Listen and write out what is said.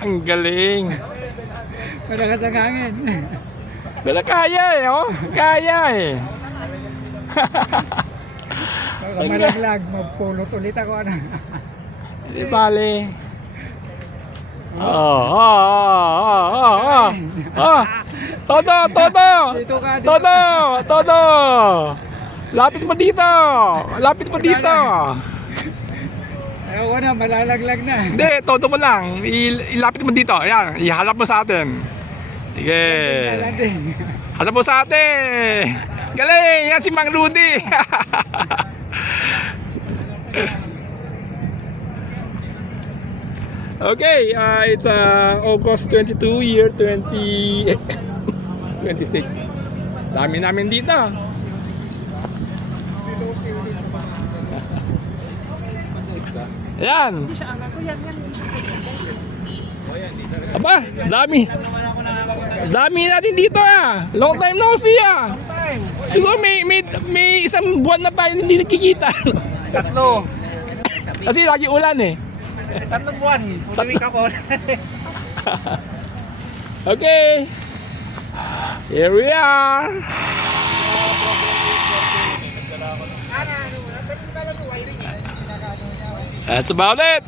Ang galing. Malakas ang hangin. Wala kaya eh, oh. Kaya eh. Baka malaglag, magpulot ulit ako. Ano. Di bale. Oh. Todo. Dito ka, dito. Todo. Lapit mo dito. Ayaw ko na, malalaglag na. Hindi, todo mo lang. Ilapit mo dito. Ayan, ihalap mo sa atin. Sige. Landing. Halap mo sa atin. Galing, yan si Mang Rudy. Okay, it's August 22, year 2026. Dami namin dito. Ayan. Aba, dami. Dami natin dito ah. Long time no see ah. Siguro may isang buwan na tayo hindi nakikita. Tatlo. Kasi lagi ulan eh. Tatlong buwan. Uliwik ako. Okay. Here we are. That's about it.